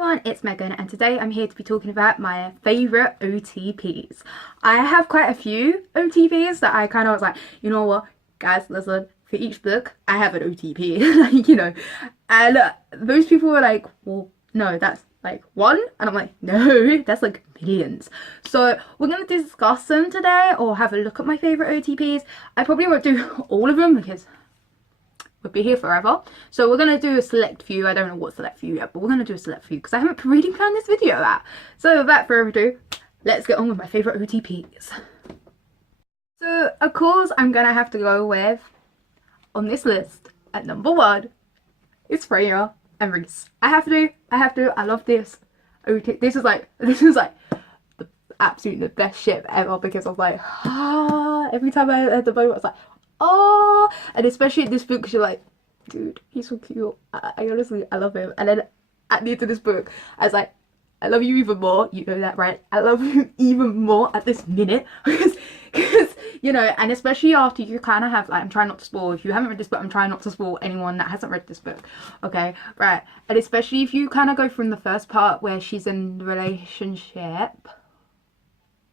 everyone, it's Megan and today I'm here to be talking about my favourite OTPs. I have quite a few OTPs that I kind of was like, you know what, guys, listen, for each book I have an OTP, like, you know, and most people were like, well, no, that's like one, and I'm like, no, that's like millions. So we're going to discuss them today or have a look at my favourite OTPs. I probably won't do all of them because we'll be here forever. So we're going to do a select few. I don't know what select few yet, but we're going to do a select few because I haven't really planned this video out. So without further ado, let's get on with my favourite OTPs. So of course I'm going to have to go with, on this list, at number 1, it's Freya and Reese. I have to. I love this. This is like the absolute the best ship ever because I was like, every time I had the boat I was like, oh, and especially in this book because you're like, dude, he's so cute. I honestly, I love him. And then at the end of this book I was like, I love you even more, you know that, right? I love you even more at this minute because you know, and especially after you kind of have, like, I'm trying not to spoil, if you haven't read this book, I'm trying not to spoil anyone that hasn't read this book, okay, right? And especially if you kind of go from the first part where she's in the relationship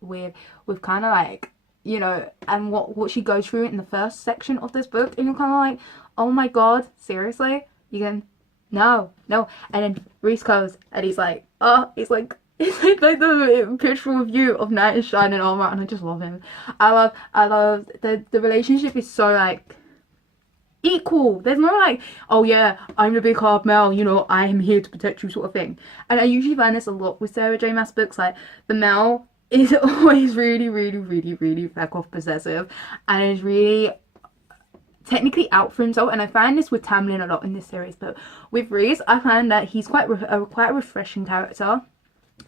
with kind of like, you know, and what she goes through in the first section of this book, and you're kind of like, oh my god, seriously? You can, no. And then Reese goes and he's like, it's like the picture of you of knight in shining armor, and I just love him. I love the relationship is so like equal. There's no like, oh yeah, I'm the big hard male, you know, I am here to protect you sort of thing. And I usually find this a lot with Sarah J Maas books, like the male is always really back off possessive and is really technically out for himself, and I find this with Tamlin a lot in this series, but with Reese I find that he's quite a refreshing character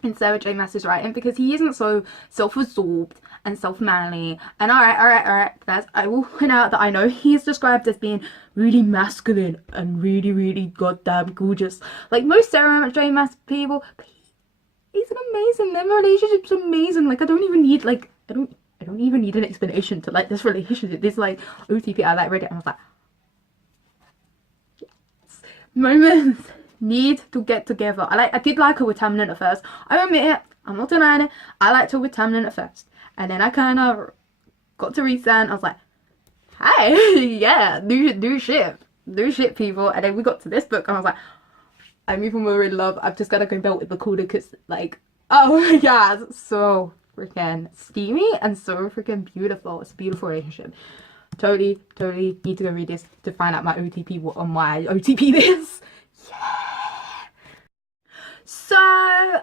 in Sarah J Maas's writing because he isn't so self-absorbed and self-manly. And alright guys, I will point out that I know he is described as being really masculine and really goddamn gorgeous like most Sarah J Maas people, but he's an amazing, their relationship's amazing. Like I don't even need like I don't even need an explanation to like this relationship. This like OTP, I like read it and I was like, yes. Moments need to get together. I did like her with Tamlin at first. I admit it, I'm not denying it. I liked her with Tamlin at first. And then I kind of got to Risa and I was like, hey, yeah, new ship people. And then we got to this book and I was like, I'm even more in love. I've just got to go belt with the cooler because like, oh yeah, it's so freaking steamy and so freaking beautiful. It's a beautiful relationship. Totally need to go read this to find out my OTP, what on my OTP is. Yeah. So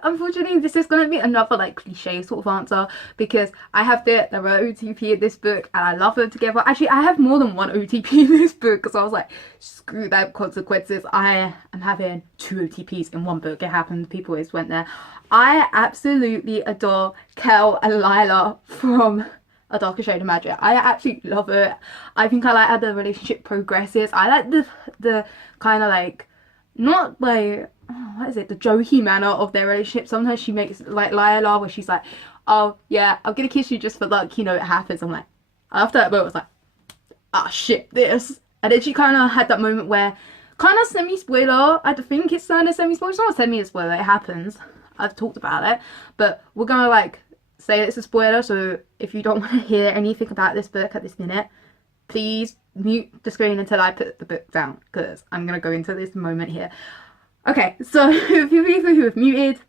unfortunately this is going to be another like cliche sort of answer because I have the OTP in this book and I love them together. Actually I have more than one OTP in this book because I was like, screw that consequences, I am having 2 OTPs in one book. It happened, people always went there. I absolutely adore Kel and Lila from A Darker Shade of Magic. I absolutely love it. I think I like how the relationship progresses. I like the kind of like, not like, what is it, the jokey manner of their relationship. Sometimes she makes like Lila where she's like, oh yeah, I'm gonna kiss you just for luck, you know, it happens. I'm like, after that moment I was like, ah shit, this. And then she kind of had that moment where, kind of semi-spoiler, I think it's kind of semi-spoiler, it's not semi-spoiler, it happens, I've talked about it, but we're gonna like say it's a spoiler, so if you don't want to hear anything about this book at this minute, please mute the screen until I put the book down because I'm gonna go into this moment here. Okay, so for people who have muted,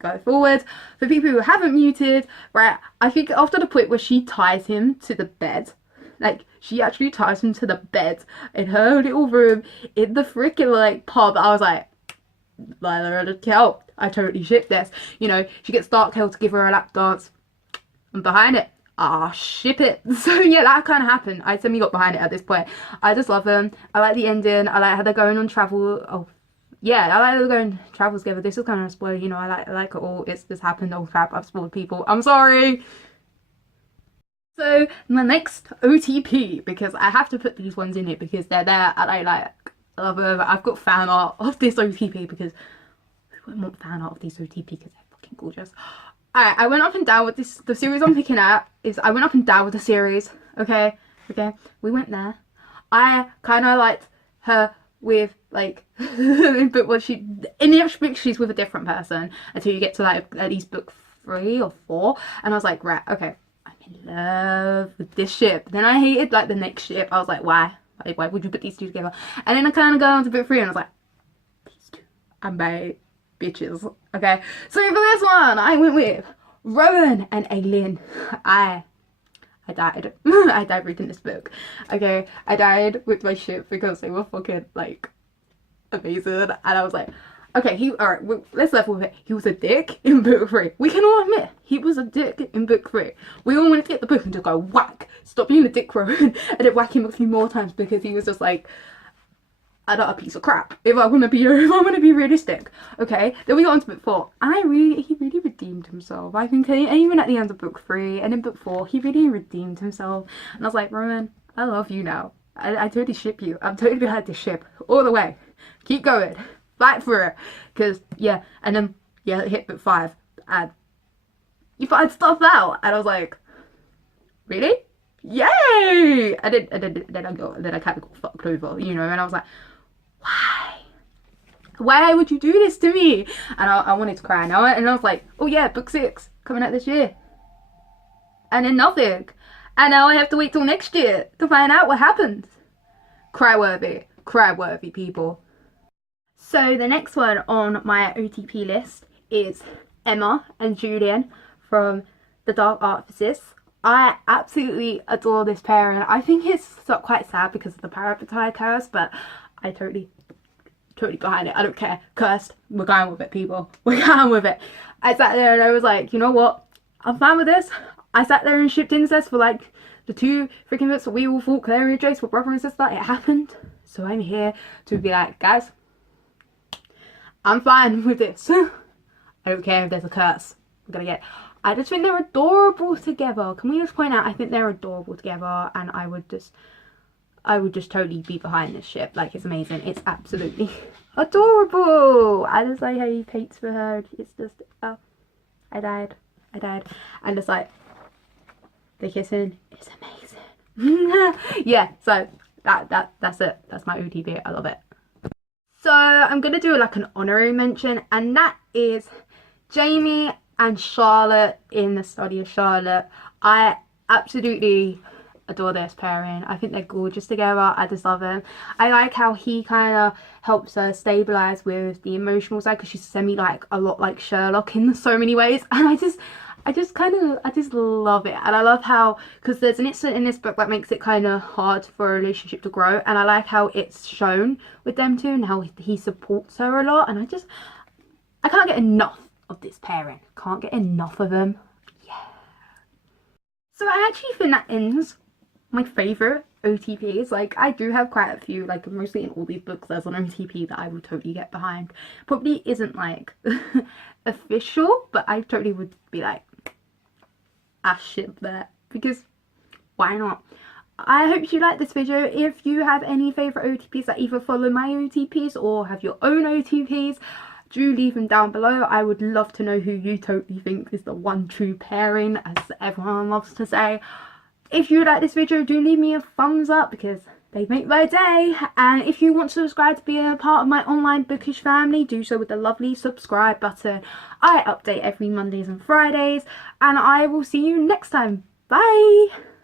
go forward. For people who haven't muted, right, I think after the point where she ties him to the bed, like she actually ties him to the bed in her little room in the freaking like pub, I was like, Lila and Kel, I totally ship this. You know, she gets Dark Kel to give her a lap dance and behind it, ship it. So yeah, that kind of happened. I semi got behind it at this point. I just love them. I like the ending. I like how they're going on travel. Oh yeah, I like how they're going travel together. This is kind of a spoiler, you know. I like it all. It's this happened. Oh crap, I've spoiled people, I'm sorry. So my next OTP, because I have to put these ones in it because they're there and I love them. I've got fan art of this OTP because who wouldn't want fan art of these OTP because they're fucking gorgeous. Alright, I went up and down with this. The series I'm picking at is, I went up and down with the series. Okay, we went there. I kind of liked her with like but what she in the actual book she's with a different person until you get to like at least book 3 or 4, and I was like, right, okay, I'm in love with this ship. Then I hated like the next ship. I was like, why would you put these two together? And then I kind of got on to book 3 and I was like, these two are my bitches. Okay, so for this one I went with Rowan and Ale. I died. I died reading this book. Okay, I died with my ship because they were fucking like amazing, and I was like, okay, alright, let's level with it. He was a dick in book 3. We can all admit he was a dick in book 3. We all wanted to get the book and just go whack, stop being a dick, Rowan, and then whack him a few more times because he was just like a piece of crap. If I want to be realistic, okay. Then we got on to book 4, and he really redeemed himself. I think even at the end of book 3 and in book 4, he really redeemed himself. And I was like, Rowan, I love you now. I totally ship you. I'm totally behind this ship all the way. Keep going, fight for it, because yeah. And then yeah, it hit book 5, and you find stuff out, and I was like, really? Yay! And then I kind of got fucked over, you know, and I was like, why would you do this to me? And I wanted to cry now, and I was like, oh yeah, book 6 coming out this year, and then nothing, and now I have to wait till next year to find out what happens. Cry worthy people. So the next one on my OTP list is Emma and Julian from The Dark Artifices. I absolutely adore this pairing. I think it's quite sad because of the parapetide curse, but I totally behind it. I don't care. Cursed. We're going with it, people. We're going with it. I sat there and I was like, you know what? I'm fine with this. I sat there and shipped incest for like the 2 freaking books that we all thought Claire and Jace were brother and sister. It happened. So I'm here to be like, guys, I'm fine with this. I don't care if there's a curse. We're gonna get. I just think they're adorable together. Can we just point out? I think they're adorable together, and I would just totally be behind this ship. Like, it's amazing. It's absolutely adorable. I just like how he paints for her. It's just, oh, I died. And it's like, the kissing is amazing. Yeah, so that's it. That's my OTP. I love it. So I'm gonna do like an honorary mention, and that is Jamie and Charlotte in The Study of Charlotte. I absolutely adore this pairing. I think they're gorgeous together. I just love them. I like how he kind of helps her stabilize with the emotional side, because she's like a lot like Sherlock in so many ways, and I just love it. And I love how, because there's an incident in this book that makes it kind of hard for a relationship to grow, and I like how it's shown with them two and how he supports her a lot. And I can't get enough of this pairing. Can't get enough of them. Yeah. So I actually think that ends my favourite OTPs. Like, I do have quite a few, like mostly in all these books there's an OTP that I would totally get behind. Probably isn't like official, but I totally would be like, I ship that, because why not? I hope you like this video. If you have any favourite OTPs that either follow my OTPs or have your own OTPs, do leave them down below. I would love to know who you totally think is the one true pairing, as everyone loves to say. If you like this video, do leave me a thumbs up, because they make my day. And if you want to subscribe to be a part of my online bookish family, do so with the lovely subscribe button. I update every Mondays and Fridays, and I will see you next time. Bye!